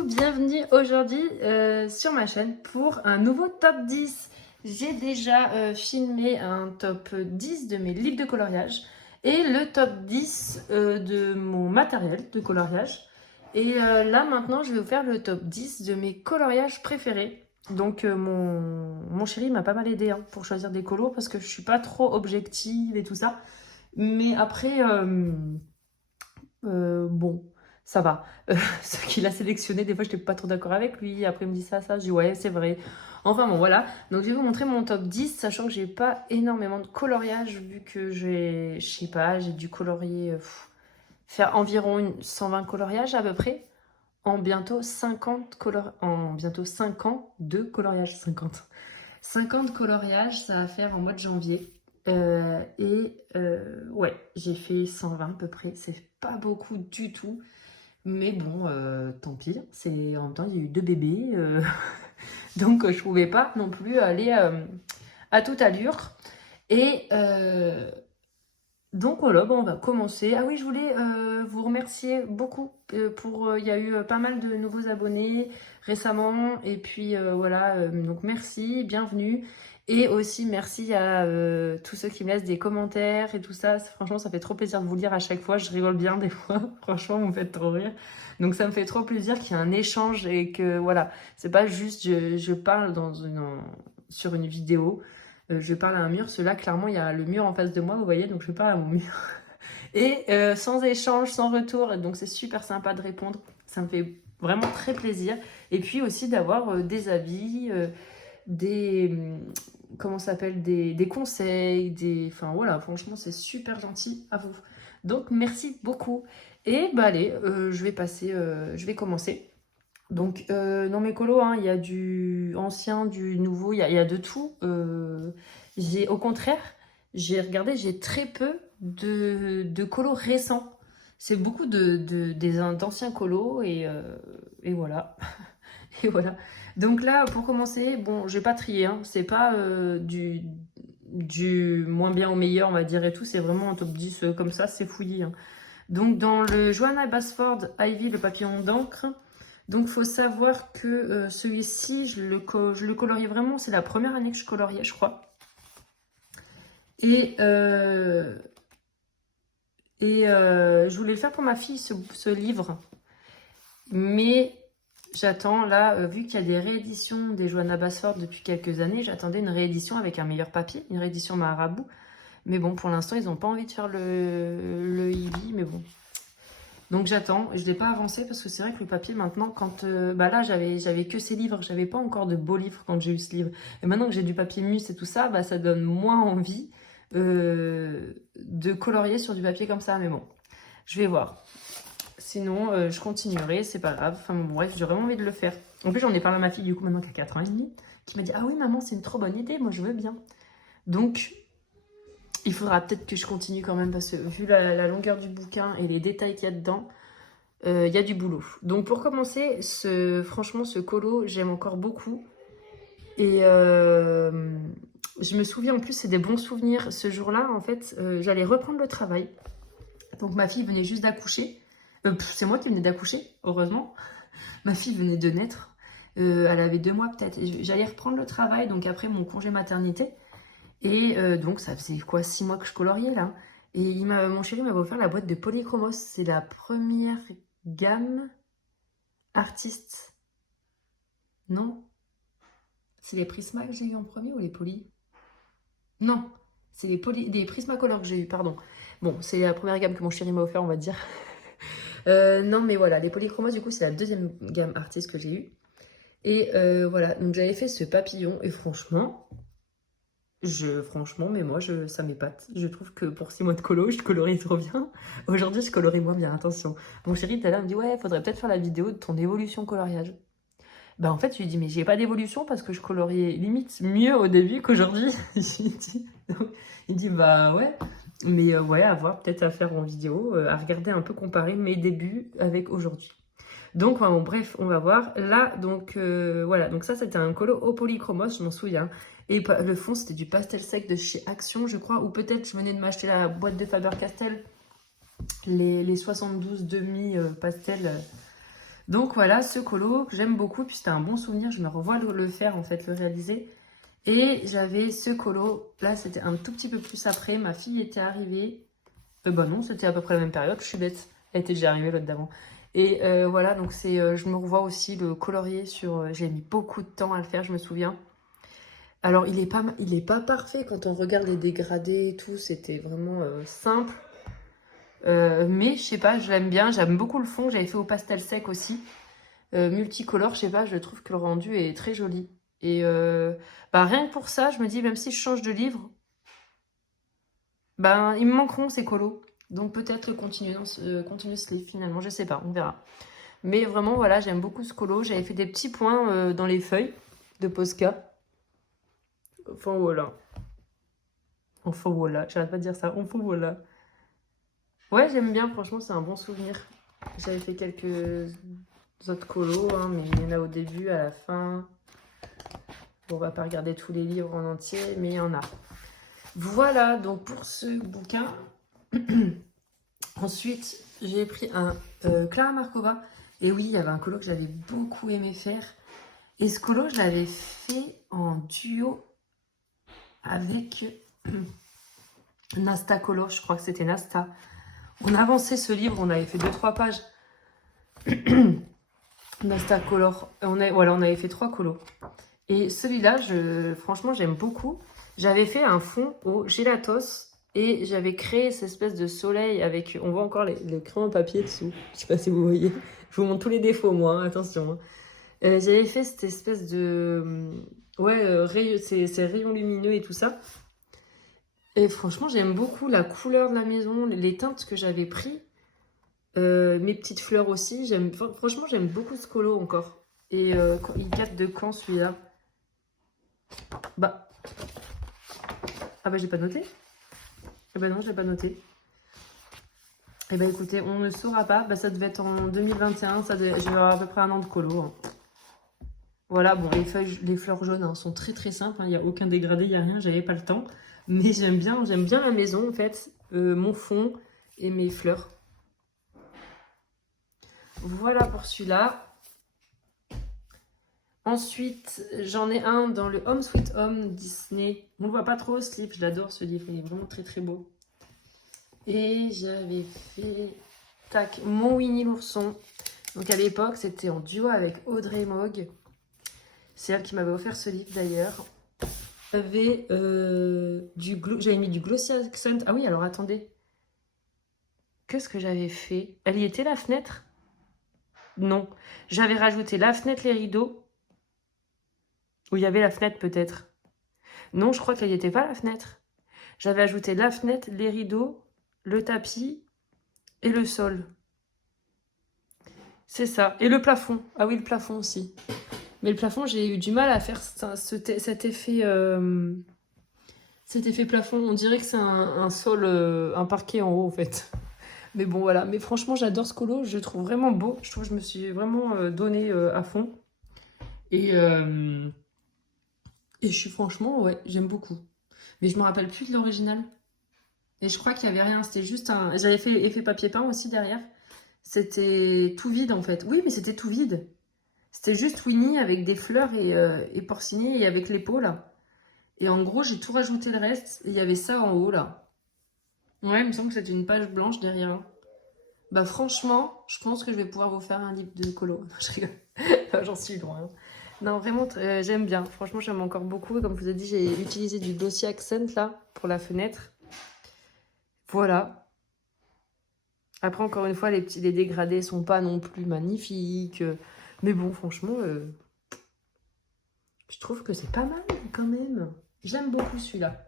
Coucou, bienvenue aujourd'hui sur ma chaîne pour un nouveau top 10. J'ai déjà filmé un top 10 de mes livres de coloriage et le top 10 de mon matériel de coloriage. Et là maintenant je vais vous faire le top 10 de mes coloriages préférés. Donc mon chéri m'a pas mal aidé pour choisir des colos parce que je suis pas trop objective et tout ça. Mais après, bon, ça va. Ce qu'il a sélectionné, des fois, je n'étais pas trop d'accord avec lui. Après, il me dit ça. Je dis ouais, c'est vrai. Enfin bon, voilà. Donc, je vais vous montrer mon top 10, sachant que j'ai pas énormément de coloriage, vu que je sais pas, j'ai dû colorier, faire environ 120 coloriages à peu près, en bientôt 5 ans de coloriage. 50 coloriages, ça va faire en mois de janvier. Ouais, j'ai fait 120 à peu près. C'est pas beaucoup du tout. Mais bon, tant pis. En même temps, il y a eu 2 bébés. Donc, je pouvais pas non plus aller à toute allure. Et donc, voilà, bon, on va commencer. Ah oui, je voulais vous remercier beaucoup pour... Il y a eu pas mal de nouveaux abonnés récemment. Et puis, voilà, donc merci, bienvenue. Et aussi, merci à tous ceux qui me laissent des commentaires et tout ça. Franchement, ça fait trop plaisir de vous lire à chaque fois. Je rigole bien des fois. Franchement, vous me faites trop rire. Donc, ça me fait trop plaisir qu'il y ait un échange et que, voilà, c'est pas juste je parle sur une vidéo. Je parle à un mur. Cela, clairement, il y a le mur en face de moi, vous voyez. Donc, je parle à mon mur. Et sans échange, sans retour. Donc, c'est super sympa de répondre. Ça me fait vraiment très plaisir. Et puis aussi d'avoir des avis, comment ça s'appelle, des conseils, enfin voilà, franchement c'est super gentil à vous. Donc merci beaucoup. Et bah allez, je vais commencer. Donc dans mes colos, il y a du ancien, du nouveau, il y a de tout. Au contraire, j'ai regardé, j'ai très peu de colos récents. C'est beaucoup d'anciens colos et voilà. Et voilà. Donc là, pour commencer, bon, je vais pas trier, c'est pas du moins bien au meilleur, on va dire, et tout. C'est vraiment un top 10 comme ça, c'est fouillis. Donc dans le Johanna Basford Ivy, le papillon d'encre, donc faut savoir que celui-ci, je le coloriais vraiment, c'est la première année que je coloriais, je crois. Et je voulais le faire pour ma fille, ce livre. Mais j'attends, là, vu qu'il y a des rééditions des Johanna Basford depuis quelques années, j'attendais une réédition avec un meilleur papier, une réédition marabout. Mais bon, pour l'instant, ils n'ont pas envie de faire le Ivy, mais bon. Donc j'attends, je ne l'ai pas avancé parce que c'est vrai que le papier maintenant, quand... là, j'avais que ces livres, j'avais pas encore de beaux livres quand j'ai eu ce livre. Et maintenant que j'ai du papier mus et tout ça, ça donne moins envie de colorier sur du papier comme ça. Mais bon, je vais voir. Sinon, je continuerai, c'est pas grave. Enfin bon, bref, j'ai vraiment envie de le faire. En plus, j'en ai parlé à ma fille, du coup, maintenant qu'elle a 4 ans et demi, qui m'a dit « Ah oui, maman, c'est une trop bonne idée, moi je veux bien. » Donc, il faudra peut-être que je continue quand même, parce que vu la longueur du bouquin et les détails qu'il y a dedans, il y a du boulot. Donc, pour commencer, franchement, ce colo, j'aime encore beaucoup. Et je me souviens, en plus, c'est des bons souvenirs. Ce jour-là, en fait, j'allais reprendre le travail. Donc, ma fille venait juste d'accoucher. C'est moi qui venais d'accoucher, heureusement. Ma fille venait de naître. Elle avait 2 mois peut-être. J'allais reprendre le travail, donc après mon congé maternité. Et donc ça faisait quoi, 6 mois que je coloriais là. Et mon chéri m'avait offert la boîte de Polychromos. C'est la première gamme artiste. Non? C'est les Prisma que j'ai eu en premier ou les Poly? Non, c'est des Prismacolor que j'ai eu, pardon. Bon, c'est la première gamme que mon chéri m'a offert, on va dire. Non, mais voilà, les Polychromos, du coup, c'est la deuxième gamme artiste que j'ai eue. Et voilà, donc j'avais fait ce papillon, et franchement, mais moi, ça m'épate. Je trouve que pour 6 mois de colo, je colorie trop bien. Aujourd'hui, je colorie moins bien, attention. Mon chéri, tout à l'heure, me dit, ouais, faudrait peut-être faire la vidéo de ton évolution coloriage. En fait, je lui dis, mais j'ai pas d'évolution parce que je coloriais limite mieux au début qu'aujourd'hui. Il dit, bah ouais. Mais ouais, à voir, peut-être à faire en vidéo, à regarder un peu comparer mes débuts avec aujourd'hui. Donc, bon, bref, on va voir. Là, donc, voilà. Donc ça, c'était un colo au Polychromos, je m'en souviens. Et le fond, c'était du pastel sec de chez Action, je crois. Ou peut-être, je venais de m'acheter la boîte de Faber-Castell. Les 72 demi pastel. Donc voilà, ce colo que j'aime beaucoup, puis c'était un bon souvenir, je me revois le faire en fait, le réaliser. Et j'avais ce colo, là c'était un tout petit peu plus après, ma fille était arrivée. Bah non, c'était à peu près la même période, je suis bête. Elle était déjà arrivée l'autre d'avant. Et voilà, donc je me revois aussi le colorier sur... j'ai mis beaucoup de temps à le faire, je me souviens. Alors, il est pas parfait quand on regarde les dégradés et tout, c'était vraiment simple. Mais je sais pas, je l'aime bien, j'aime beaucoup le fond, j'avais fait au pastel sec aussi. Multicolore, je sais pas, je trouve que le rendu est très joli. Et bah, rien que pour ça, je me dis, même si je change de livre, ben, ils me manqueront ces colos. Donc peut-être continuer ce livre finalement, je sais pas, on verra. Mais vraiment, voilà, j'aime beaucoup ce colo. J'avais fait des petits points dans les feuilles de Posca. Enfin voilà. Enfin voilà, j'arrête pas de dire ça. Enfin voilà. Ouais, j'aime bien, franchement, c'est un bon souvenir. J'avais fait quelques autres colos, hein, mais il y en a au début, à la fin. Bon, on va pas regarder tous les livres en entier, mais il y en a. Voilà, donc pour ce bouquin. Ensuite, j'ai pris un Clara Markova. Et oui, il y avait un colo que j'avais beaucoup aimé faire. Et ce colo, je l'avais fait en duo avec Nasta Colo. Je crois que c'était Nasta. On avançait ce livre, on avait fait 2-3 pages. Nasta Color. Voilà, on avait fait 3 colos. Et celui-là, franchement, j'aime beaucoup. J'avais fait un fond au gelatos. Et j'avais créé cette espèce de soleil avec... On voit encore le crayon papier dessous. Je sais pas si vous voyez. Je vous montre tous les défauts, moi. Hein, attention. J'avais fait cette espèce de... Ouais, ces rayons lumineux et tout ça. Et franchement, j'aime beaucoup la couleur de la maison, les teintes que j'avais pris. Mes petites fleurs aussi. Franchement, j'aime beaucoup ce colo encore. Et il date de quand celui-là? Bah... Ah bah j'ai pas noté. Eh ben non, je l'ai pas noté. Eh ben écoutez, on ne saura pas. Bah, ça devait être en 2021. Je vais avoir à peu près un an de colo. Hein. Voilà, bon, les fleurs jaunes hein, sont très très simples. Il n'y a aucun dégradé, il n'y a rien. J'avais pas le temps. Mais j'aime bien la maison en fait. Mon fond et mes fleurs. Voilà pour celui-là. Ensuite, j'en ai un dans le Home Sweet Home Disney. On ne voit pas trop ce livre. Je l'adore ce livre. Il est vraiment très très beau. Et j'avais fait mon Winnie l'ourson. Donc à l'époque, c'était en duo avec Audrey Mogg. C'est elle qui m'avait offert ce livre d'ailleurs. J'avais mis du Glossy Accent. Ah oui, alors attendez. Qu'est-ce que j'avais fait? Elle y était la fenêtre? Non. J'avais rajouté la fenêtre, les rideaux. Où il y avait la fenêtre peut-être. Non, je crois qu'elle n'y était pas la fenêtre. J'avais ajouté la fenêtre, les rideaux, le tapis et le sol. C'est ça. Et le plafond. Ah oui, le plafond aussi. Mais le plafond, j'ai eu du mal à faire cet effet plafond. On dirait que c'est un sol, un parquet en haut en fait. Mais bon, voilà. Mais franchement, j'adore ce colo. Je le trouve vraiment beau. Je trouve que je me suis vraiment donnée à fond. Et je suis franchement, ouais, j'aime beaucoup. Mais je me rappelle plus de l'original. Et je crois qu'il n'y avait rien. C'était juste un... J'avais fait effet papier peint aussi derrière. C'était tout vide en fait. Oui, mais c'était tout vide. C'était juste Winnie avec des fleurs et Porcini et avec les peaux là. Et en gros, j'ai tout rajouté le reste. Et il y avait ça en haut là. Ouais, il me semble que c'était une page blanche derrière. Bah franchement, je pense que je vais pouvoir vous faire un livre de colo. Je rigole. J'en suis loin. Hein. Non, vraiment, j'aime bien. Franchement, j'aime encore beaucoup. Comme je vous ai dit, j'ai utilisé du Glossy Accent là pour la fenêtre. Voilà. Après, encore une fois, les dégradés sont pas non plus magnifiques. Mais bon, franchement, je trouve que c'est pas mal quand même. J'aime beaucoup celui-là.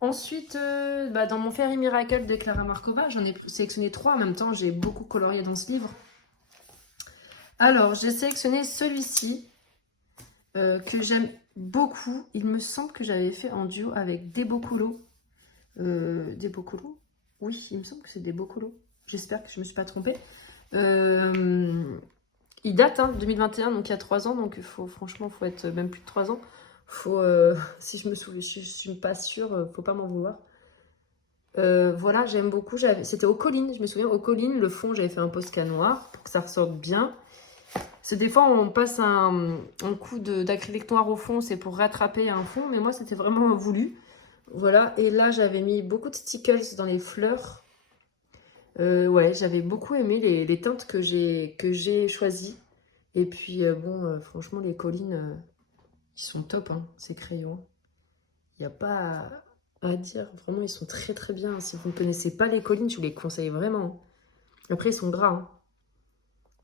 Ensuite, dans mon Fairy Miracle de Clara Markova, j'en ai sélectionné 3 en même temps. J'ai beaucoup colorié dans ce livre. Alors, j'ai sélectionné celui-ci que j'aime beaucoup. Il me semble que j'avais fait en duo avec Debocolo. Debocolo? Oui, il me semble que c'est Debocolo. J'espère que je ne me suis pas trompée. Il date de 2021, donc il y a 3 ans. Donc franchement, il faut être même plus de 3 ans. Si je me souviens, je suis pas sûre, faut pas m'en vouloir. Voilà, j'aime beaucoup. C'était aux collines, je me souviens, aux collines, le fond, j'avais fait un Posca noir pour que ça ressorte bien. C'est des fois, on passe un coup d'acrylique noir au fond, c'est pour rattraper un fond, mais moi, c'était vraiment voulu. Voilà, et là, j'avais mis beaucoup de stickers dans les fleurs. Ouais, j'avais beaucoup aimé les teintes que j'ai choisies. Et puis, franchement, les collines, ils sont top, hein, ces crayons. Il n'y a pas à dire. Vraiment, ils sont très très bien. Si vous ne connaissez pas les collines, je vous les conseille vraiment. Après, ils sont gras, hein.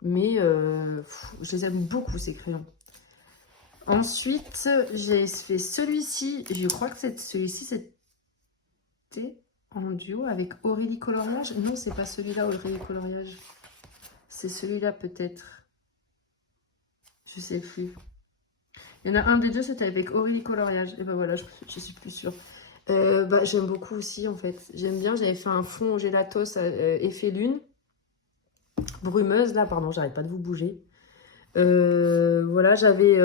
Mais je les aime beaucoup, ces crayons. Ensuite, j'ai fait celui-ci. Je crois que celui-ci, c'était en duo avec Aurélie Coloriage. Non, c'est pas celui-là, Aurélie Coloriage. C'est celui-là, peut-être. Je sais plus. Il y en a un des deux, c'était avec Aurélie Coloriage. Et ben voilà, je suis plus sûre. J'aime beaucoup aussi, en fait. J'aime bien. J'avais fait un fond gelatos effet lune. Brumeuse, là, pardon, j'arrête pas de vous bouger. Voilà, j'avais...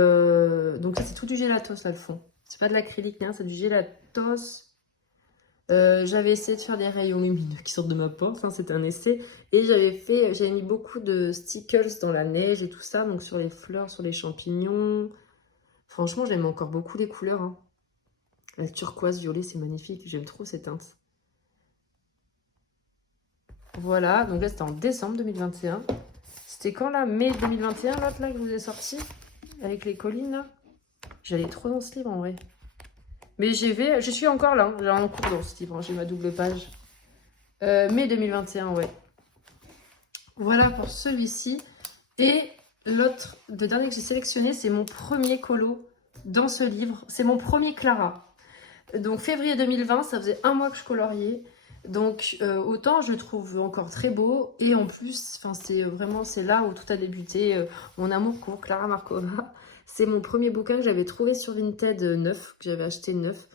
Donc ça, c'est tout du gelatos, là, le fond. C'est pas de l'acrylique, hein, c'est du gelatos. J'avais essayé de faire des rayons lumineux qui sortent de ma porte, hein, c'était un essai. Et j'avais mis beaucoup de stickers dans la neige et tout ça, donc sur les fleurs, sur les champignons. Franchement, j'aime encore beaucoup les couleurs, hein. La turquoise violet, c'est magnifique. J'aime trop ces teintes. Voilà, donc là, c'était en décembre 2021. C'était quand, là? Mai 2021, l'autre, là, que je vous ai sorti? Avec les collines, là. J'allais trop dans ce livre, en vrai. Mais je suis encore là, hein. J'ai en cours dans ce livre, hein. J'ai ma double page. Mai 2021, ouais. Voilà pour celui-ci. Et l'autre, le dernier que j'ai sélectionné, c'est mon premier colo dans ce livre. C'est mon premier Clara. Donc février 2020, ça faisait un mois que je coloriais. Donc autant je le trouve encore très beau. Et en plus, c'est là où tout a débuté. Mon amour pour Clara Markova. C'est mon premier bouquin que j'avais trouvé sur Vinted neuf, que j'avais acheté neuf.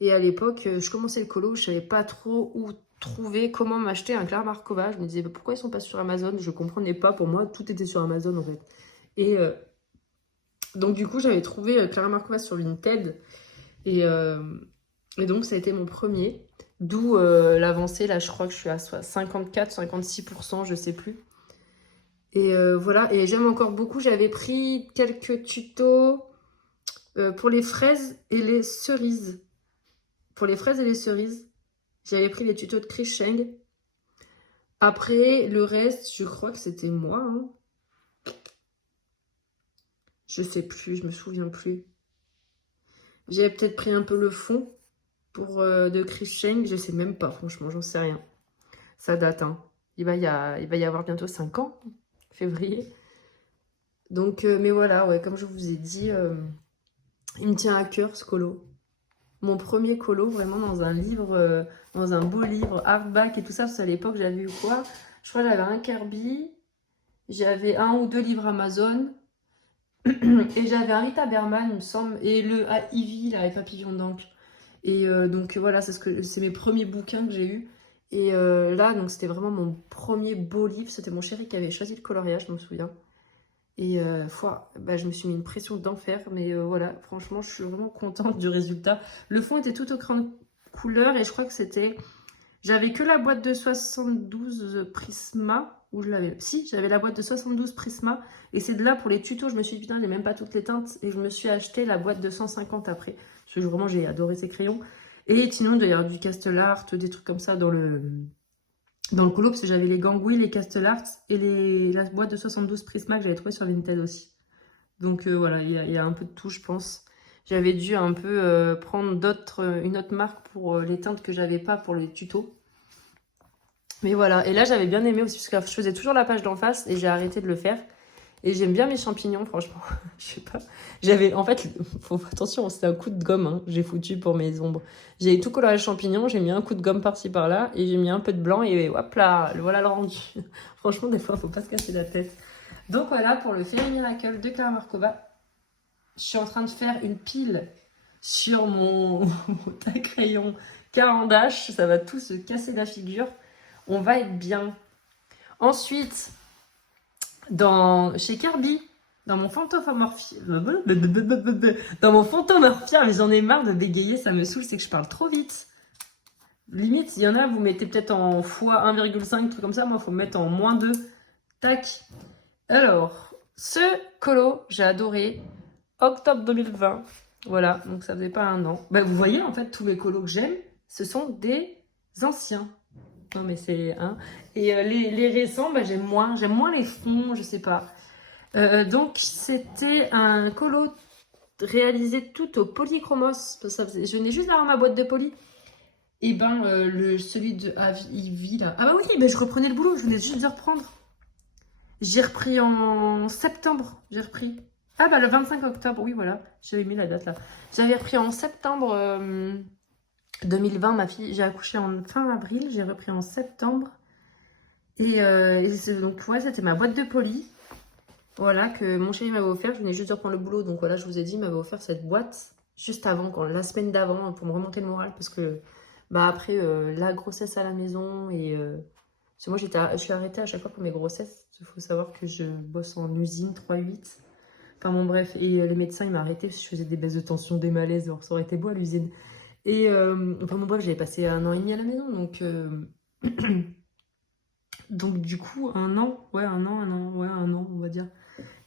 Et à l'époque, je commençais le colo, je savais pas trop où trouver, comment m'acheter un Clara Markova. Je me disais, pourquoi ils sont pas sur Amazon? Je comprenais pas, pour moi, tout était sur Amazon en fait. Et donc du coup, j'avais trouvé Clara Markova sur Vinted. Et donc, ça a été mon premier. D'où l'avancée, là, je crois que je suis à 54, 56%, je sais plus. Et voilà, et j'aime encore beaucoup. J'avais pris quelques tutos pour les fraises et les cerises. Pour les fraises et les cerises, j'avais pris les tutos de Chris Cheng. Après, le reste, je crois que c'était moi, hein. Je sais plus, je me souviens plus. J'avais peut-être pris un peu le fond de Chris Cheng. Je sais même pas, franchement, j'en sais rien. Ça date, hein. Il va y avoir bientôt 5 ans, février. Donc, mais voilà, ouais, comme je vous ai dit, il me tient à cœur ce colo. Mon premier colo, vraiment dans un livre, dans un beau livre, hardback et tout ça, parce qu'à l'époque, j'avais eu quoi? Je crois que j'avais un Kirby, j'avais 1 ou 2 livres Amazon, et j'avais un Rita Berman, il me semble, et le Ivy, là, avec Papillon d'encre. Et donc voilà, c'est mes premiers bouquins que j'ai eus. Et là, donc c'était vraiment mon premier beau livre. C'était mon chéri qui avait choisi le coloriage, je me souviens. Et je me suis mis une pression d'enfer. Mais voilà, franchement, je suis vraiment contente du résultat. Le fond était tout au crayon couleur et je crois que c'était... J'avais que la boîte de 72 Prisma. Où je l'avais... Si, j'avais la boîte de 72 Prisma. Et c'est de là pour les tutos, je me suis dit, putain, j'ai même pas toutes les teintes. Et je me suis acheté la boîte de 150 après. Parce que vraiment, j'ai adoré ces crayons. Et sinon, il doit y avoir du Castle Art, des trucs comme ça dans le colo. Parce que j'avais les Gangui, les Castle Art et la boîte de 72 Prisma que j'avais trouvé sur Vinted aussi. Donc voilà, il y a un peu de tout, je pense. J'avais dû un peu prendre une autre marque pour les teintes que j'avais pas pour les tutos. Mais voilà, et là j'avais bien aimé aussi parce que je faisais toujours la page d'en face et j'ai arrêté de le faire. Et j'aime bien mes champignons, franchement. Je sais pas. En fait, attention, c'était un coup de gomme, hein, j'ai foutu pour mes ombres. J'ai tout coloré champignons, j'ai mis un coup de gomme par-ci par-là et j'ai mis un peu de blanc et hop là, voilà le rendu. Franchement, des fois, faut pas se casser la tête. Donc voilà pour le Fairy Miracle de Clara Markova. Je suis en train de faire une pile sur mon crayon Caran d'Ache. Ça va tout se casser la figure. On va être bien. Ensuite, chez Kirby, dans mon Fantomorphia, mais j'en ai marre de bégayer, ça me saoule, c'est que je parle trop vite. Limite, il y en a, vous mettez peut-être en x1,5, truc comme ça, moi, il faut me mettre en -2. Tac. Alors, Ce colo, j'ai adoré. Octobre 2020. Voilà, donc ça faisait pas un an. Bah, vous voyez, en fait, tous les colos que j'aime, ce sont des anciens. Non, mais c'est... Hein. Et les récents, bah, j'aime moins. J'aime moins les fonds, je sais pas. Donc, c'était un colo réalisé tout au polychromos. Ça faisait... Je venais juste d'avoir ma boîte de poly. Et ben, celui de Ivy, là... Ah bah oui, mais je reprenais le boulot. Je venais juste de reprendre. J'ai repris en septembre. J'ai repris. Ah bah le 25 octobre, oui voilà. J'avais mis la date là. J'avais repris en septembre 2020, ma fille. J'ai accouché en fin avril. J'ai repris en septembre. Donc ouais, c'était ma boîte de poly. Voilà, que mon chéri m'avait offert. Je venais juste de reprendre le boulot. Donc voilà, je vous ai dit, il m'avait offert cette boîte juste avant, la semaine d'avant, pour me remonter le moral. Parce que bah après, la grossesse à la maison et... parce que moi, je suis arrêtée à chaque fois pour mes grossesses. Il faut savoir que je bosse en usine 3-8. Enfin bon, bref. Et les médecins, ils m'ont arrêté parce que je faisais des baisses de tension, des malaises. Alors, ça aurait été beau à l'usine. Et enfin bon, bref, j'avais passé 1 an et demi à la maison. Donc, donc du coup, un an. Ouais, un an. Ouais, un an, on va dire.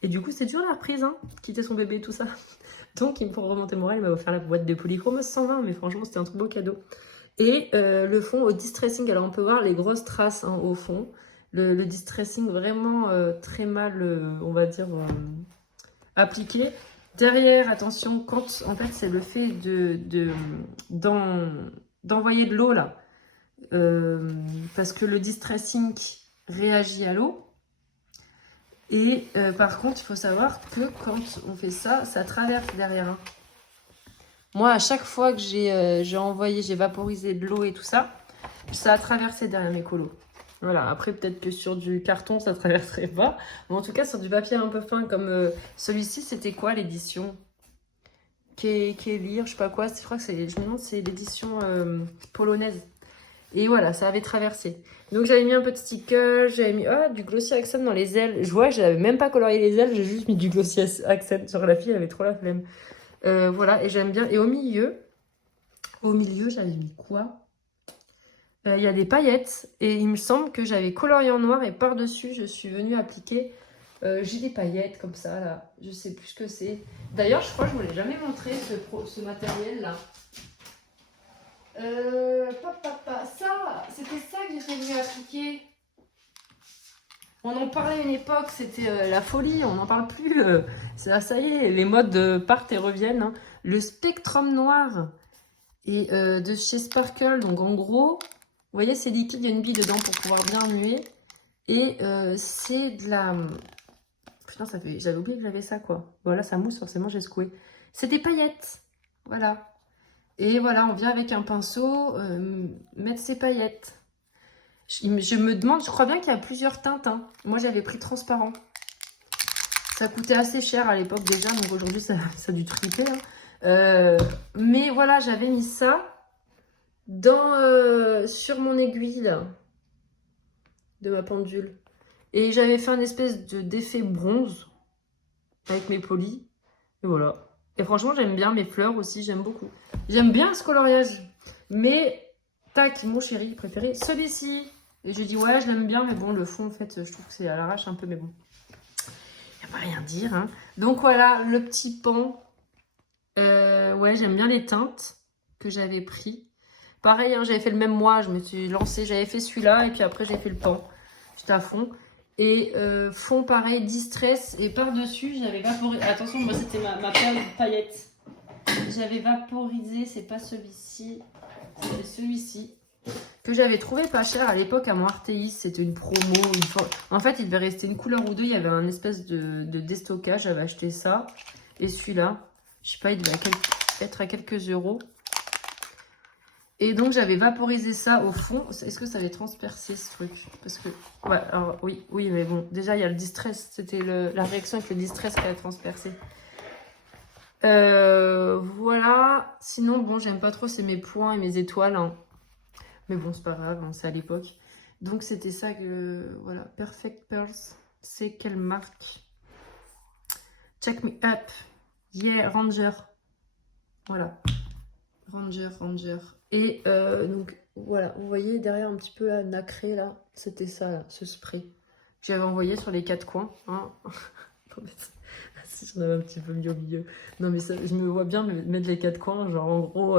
Et du coup, c'est dur la reprise, hein. Quitter son bébé, tout ça. Donc, pour remonter le moral, il m'a offert la boîte de Polychromos 120. Mais franchement, c'était un trop beau cadeau. Et le fond au distressing, alors on peut voir les grosses traces hein, au fond. Le distressing vraiment très mal, on va dire, appliqué. Derrière, attention, quand en fait c'est le fait d'envoyer de l'eau là. Parce que le distressing réagit à l'eau. Et par contre, il faut savoir que quand on fait ça, ça traverse derrière. Hein. Moi, à chaque fois que j'ai vaporisé de l'eau et tout ça, ça a traversé derrière mes colos. Voilà, après peut-être que sur du carton, ça ne traverserait pas. Mais en tout cas, sur du papier un peu fin comme celui-ci, c'était quoi l'édition Kélir, je sais pas quoi. Je crois que je me demande c'est l'édition polonaise. Et voilà, ça avait traversé. Donc j'avais mis un peu de sticker, j'avais mis du glossy accent dans les ailes. Je vois, je n'avais même pas colorié les ailes, j'ai juste mis du glossy accent sur la fille, elle avait trop la flemme. Voilà, et j'aime bien. Et au milieu, j'avais mis quoi? Il y a des paillettes. Et il me semble que j'avais colorié en noir. Et par-dessus, je suis venue appliquer. J'ai des paillettes comme ça, là. Je sais plus ce que c'est. D'ailleurs, je crois que je ne vous l'ai jamais montré, ce matériel-là. Ça, c'était ça que j'étais venue appliquer. On en parlait à une époque, c'était la folie, on n'en parle plus. Ça y est, les modes partent et reviennent. Hein. Le Spectrum noir et de chez Sparkle. Donc en gros, vous voyez, c'est liquide, il y a une bille dedans pour pouvoir bien remuer. Et c'est de la... Putain, j'avais oublié que j'avais ça, quoi. Voilà, ça mousse, forcément, j'ai secoué. C'est des paillettes. Voilà. Et voilà, on vient avec un pinceau mettre ses paillettes. Je me demande, je crois bien qu'il y a plusieurs teintes. Hein. Moi, j'avais pris transparent. Ça coûtait assez cher à l'époque déjà, donc aujourd'hui, ça a dû triper. Hein. Mais voilà, j'avais mis ça sur mon aiguille là, de ma pendule. Et j'avais fait un espèce d'effet bronze avec mes polis. Et voilà. Et franchement, j'aime bien mes fleurs aussi, j'aime beaucoup. J'aime bien ce coloriage. Mais, tac, mon chéri préféré, celui-ci. Et j'ai dit, ouais, je l'aime bien, mais bon, le fond, en fait, je trouve que c'est à l'arrache un peu, mais bon. Il n'y a pas rien à dire. Hein. Donc voilà, le petit pan. Ouais, j'aime bien les teintes que j'avais pris. Pareil, hein, j'avais fait le même mois, je me suis lancée, j'avais fait celui-là, et puis après, j'ai fait le pan. J'étais à fond. Et fond pareil, distress. Et par-dessus, j'avais vaporisé. Attention, moi, c'était ma paillette. J'avais vaporisé, c'est pas celui-ci, c'est celui-ci. Que j'avais trouvé pas cher à l'époque à mon Artéis. C'était une promo. En fait, il devait rester une couleur ou deux. Il y avait un espèce de déstockage. J'avais acheté ça. Et celui-là, je sais pas, il devait être à quelques euros. Et donc, j'avais vaporisé ça au fond. Est-ce que ça avait transpercé ce truc? Parce que, ouais, alors, oui, mais bon. Déjà, il y a le distress. C'était la réaction avec le distress qui a transpercé. Voilà. Sinon, bon, j'aime pas trop, c'est mes points et mes étoiles. Hein. Mais bon, c'est pas grave, hein, c'est à l'époque. Donc, c'était ça que... Voilà, Perfect Pearls. C'est quelle marque? Check Me Up. Yeah, Ranger. Voilà. Ranger. Et donc, voilà. Vous voyez derrière un petit peu là, nacré, là. C'était ça, là, ce spray. Que j'avais envoyé sur les 4 coins. Hein. peux mettre... Si j'en avais un petit peu mis au milieu. Non, mais ça, je me vois bien mettre les 4 coins, genre en gros,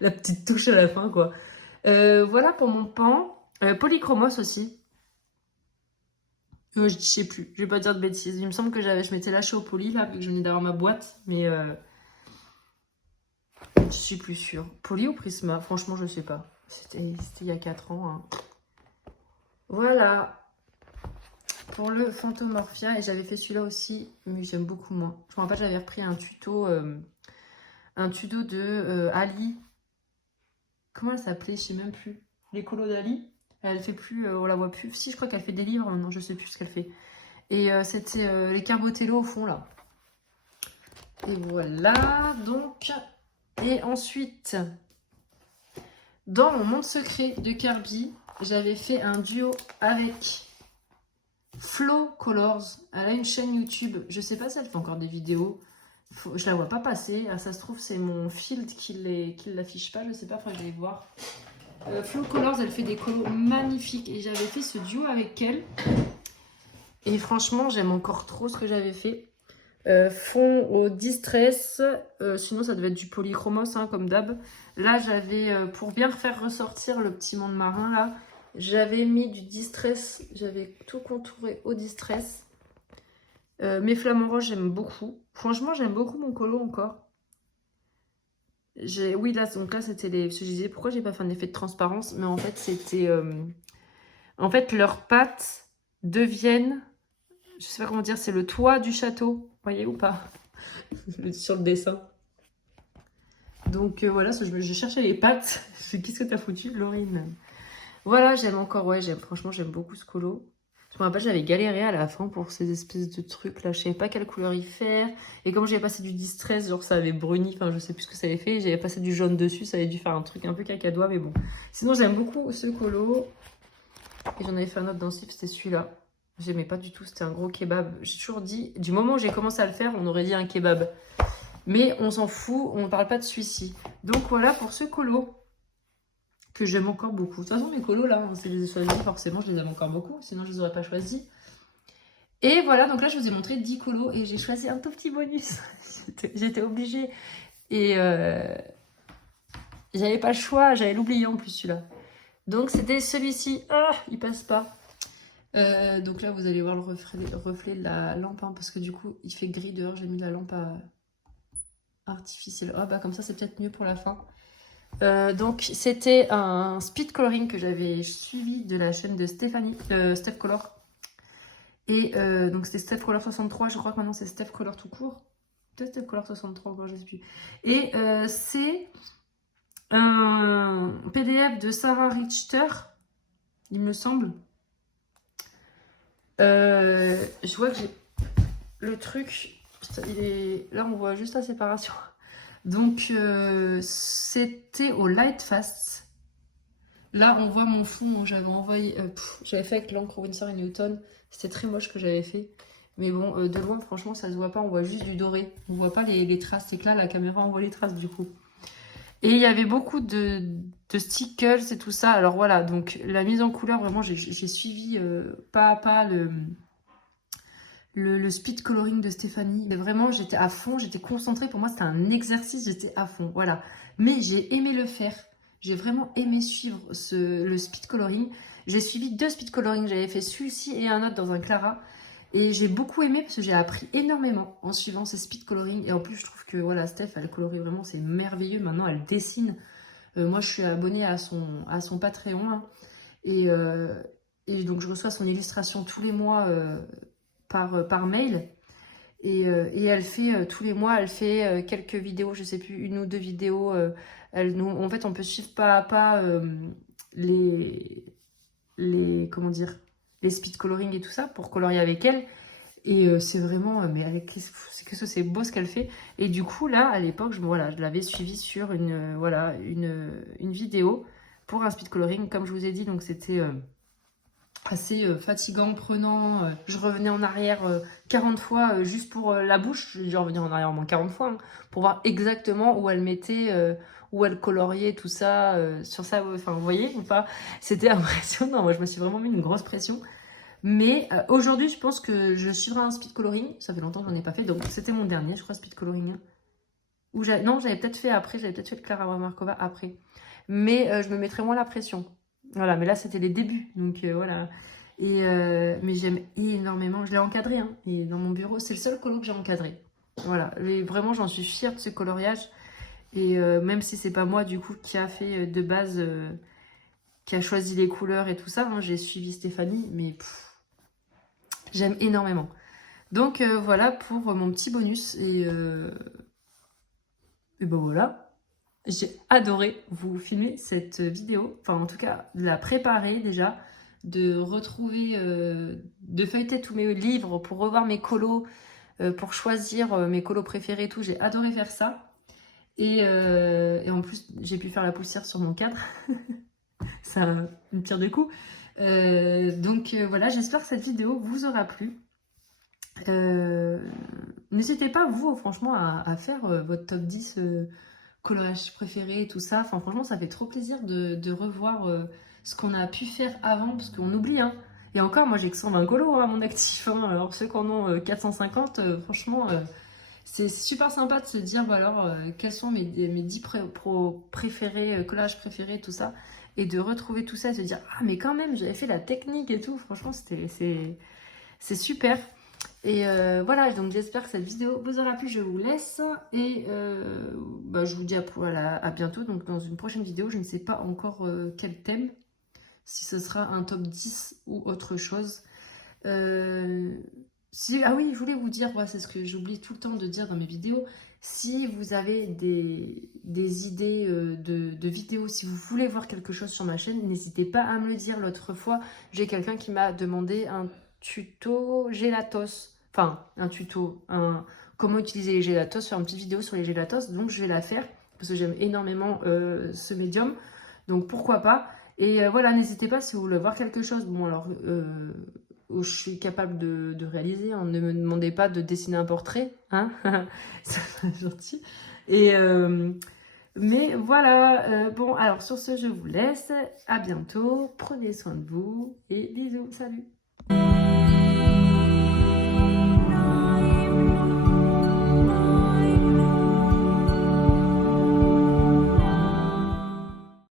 la petite touche à la fin, quoi. Voilà pour mon pan. Polychromos aussi. Je sais plus, je vais pas dire de bêtises. Il me semble que je m'étais lâché au poly, là, vu que je venais d'avoir ma boîte, mais je suis plus sûre. Poly ou Prisma? Franchement, je sais pas. C'était il y a 4 ans. Hein. Voilà. Pour le Phantomorphia, et j'avais fait celui-là aussi, mais j'aime beaucoup moins. Je me rappelle, j'avais repris un tuto de Ali. Comment elle s'appelait? Je sais même plus. L'écolo d'Ali. Elle fait plus, on la voit plus. Si, je crois qu'elle fait des livres maintenant, je sais plus ce qu'elle fait. Et c'était les Carbotello au fond, là. Et voilà, donc. Et ensuite, dans mon monde secret de Kirby, j'avais fait un duo avec Flo Colors. Elle a une chaîne YouTube. Je sais pas si elle fait encore des vidéos. Je la vois pas passer. Ah, ça se trouve, c'est mon field qui l'affiche pas. Je sais pas, faudrait que j'aille voir. Flo Colors, elle fait des colos magnifiques. Et j'avais fait ce duo avec elle. Et franchement, j'aime encore trop ce que j'avais fait. Fond au Distress. Sinon, ça devait être du Polychromos, hein, comme d'hab. Là, j'avais, pour bien faire ressortir le petit monde marin, là, j'avais mis du Distress. J'avais tout contouré au Distress. Mes flamants roses, j'aime beaucoup. Franchement, j'aime beaucoup mon colo encore. Oui, là, donc là, c'était les... Je disais, pourquoi j'ai pas fait un effet de transparence? Mais en fait, c'était... En fait, leurs pattes deviennent... Je sais pas comment dire, c'est le toit du château. Vous voyez ou pas? Sur le dessin. Donc voilà, je cherchais les pattes. Qu'est-ce que t'as foutu, Laurine? Voilà, j'aime encore, ouais, franchement, j'aime beaucoup ce colo. Je me rappelle, j'avais galéré à la fin pour ces espèces de trucs là. Je savais pas quelle couleur y faire. Et comme j'avais passé du distress, genre ça avait bruni, enfin je sais plus ce que ça avait fait. J'avais passé du jaune dessus, ça avait dû faire un truc un peu cacadois, mais bon. Sinon, j'aime beaucoup ce colo. Et j'en avais fait un autre dans le slip, c'était celui-là. J'aimais pas du tout, c'était un gros kebab. J'ai toujours dit, du moment où j'ai commencé à le faire, on aurait dit un kebab. Mais on s'en fout, on ne parle pas de celui-ci. Donc voilà pour ce colo que j'aime encore beaucoup. De toute façon, mes colos là, si je les ai choisis, forcément, je les aime encore beaucoup. Sinon, je les aurais pas choisis. Et voilà, donc là, je vous ai montré 10 colos et j'ai choisi un tout petit bonus. J'étais obligée. Et j'avais pas le choix, j'allais l'oublier en plus celui-là. Donc c'était celui-ci. Ah, il passe pas. Donc là, vous allez voir le reflet de la lampe, hein, parce que du coup, il fait gris dehors. J'ai mis la lampe artificielle. Ah bah comme ça, c'est peut-être mieux pour la fin. Donc c'était un speed coloring que j'avais suivi de la chaîne de Stéphanie, Steph Color. Et donc c'était Steph Color 63, je crois que maintenant c'est Steph Color tout court. Peut-être Steph Color 63 encore, je sais plus. Et c'est un PDF de Sarah Richter, il me semble. Je vois que j'ai le truc, il est... là on voit juste la séparation. Donc c'était au Light Fast. Là on voit mon fond, j'avais envoyé, j'avais fait avec l'encre Winsor & Newton. C'était très moche que j'avais fait. Mais bon, de loin franchement ça se voit pas, on voit juste du doré. On voit pas les traces, c'est que là la caméra on voit les traces du coup. Et il y avait beaucoup de stickers et tout ça. Alors voilà, donc la mise en couleur, vraiment j'ai suivi pas à pas le speed coloring de Stéphanie. Mais vraiment, j'étais à fond, j'étais concentrée. Pour moi, c'était un exercice, j'étais à fond. Voilà. Mais j'ai aimé le faire. J'ai vraiment aimé suivre le speed coloring. J'ai suivi 2 speed coloring. J'avais fait celui-ci et un autre dans un Clara. Et j'ai beaucoup aimé parce que j'ai appris énormément en suivant ces speed coloring. Et en plus, je trouve que voilà, Steph, elle colorie vraiment, c'est merveilleux. Maintenant, elle dessine. Moi, je suis abonnée à son Patreon. Hein. Et donc, je reçois son illustration tous les mois par mail. Et elle fait tous les mois, elle fait quelques vidéos, je sais plus, 1 ou 2 vidéos. En fait, on peut suivre pas à pas comment dire, les speed coloring et tout ça pour colorier avec elle. Et c'est vraiment, mais c'est beau ce qu'elle fait. Et du coup, là, à l'époque, je l'avais suivie sur une vidéo pour un speed coloring, comme je vous ai dit. Donc, c'était assez fatigant, prenant. Je revenais en arrière 40 fois juste pour la bouche. Je revenais en arrière au moins 40 fois hein, pour voir exactement où elle mettait, où elle coloriait tout ça sur ça. Enfin, vous voyez ou pas? C'était impressionnant. Moi, je me suis vraiment mis une grosse pression. Mais aujourd'hui, je pense que je suivrai un speed coloring. Ça fait longtemps que j'en ai pas fait. Donc, c'était mon dernier, je crois, speed coloring. Non, j'avais peut-être fait après. J'avais peut-être fait le Clara Markova après. Mais je me mettrais moins la pression. Voilà, mais là, c'était les débuts. Donc, voilà. Mais j'aime énormément. Je l'ai encadré. Hein, et dans mon bureau, c'est le seul colo que j'ai encadré. Voilà. Et vraiment, j'en suis fière de ce coloriage. Et même si c'est pas moi, du coup, qui a fait de base... qui a choisi les couleurs et tout ça. Hein, j'ai suivi Stéphanie, mais j'aime énormément. Donc voilà pour mon petit bonus. Et ben voilà. J'ai adoré vous filmer cette vidéo. Enfin, en tout cas, de la préparer déjà. De retrouver, de feuilleter tous mes livres pour revoir mes colos, pour choisir mes colos préférés et tout. J'ai adoré faire ça. Et en plus, j'ai pu faire la poussière sur mon cadre. Ça me tire de coup. Donc voilà, j'espère que cette vidéo vous aura plu. N'hésitez pas, vous, franchement, à faire votre top 10 coloriage préféré et tout ça. Enfin, franchement, ça fait trop plaisir de revoir ce qu'on a pu faire avant, parce qu'on oublie, hein. Et encore, moi, j'ai que 120 colos à mon actif. Hein. Alors, ceux qui en ont 450, franchement, c'est super sympa de se dire, bah alors, quels sont mes 10 préférés, collages préférés, tout ça. Et de retrouver tout ça et se dire, ah, mais quand même, j'avais fait la technique et tout. Franchement, c'est super. Et voilà, donc j'espère que cette vidéo vous aura plu, je vous laisse. Et bah, je vous dis à bientôt, donc dans une prochaine vidéo, je ne sais pas encore quel thème, si ce sera un top 10 ou autre chose. Ah oui, je voulais vous dire, ouais, c'est ce que j'oublie tout le temps de dire dans mes vidéos, si vous avez des idées de vidéos, si vous voulez voir quelque chose sur ma chaîne, n'hésitez pas à me le dire. L'autre fois, j'ai quelqu'un qui m'a demandé un tuto Gelatos, enfin un tuto, comment utiliser les Gelatos, faire une petite vidéo sur les Gelatos, donc je vais la faire, parce que j'aime énormément ce médium, donc pourquoi pas. Et voilà, n'hésitez pas si vous voulez voir quelque chose, bon alors... où je suis capable de réaliser. Hein. Ne me demandez pas de dessiner un portrait, hein. Ça serait gentil. Mais voilà, bon, alors sur ce, je vous laisse. À bientôt. Prenez soin de vous et bisous. Salut.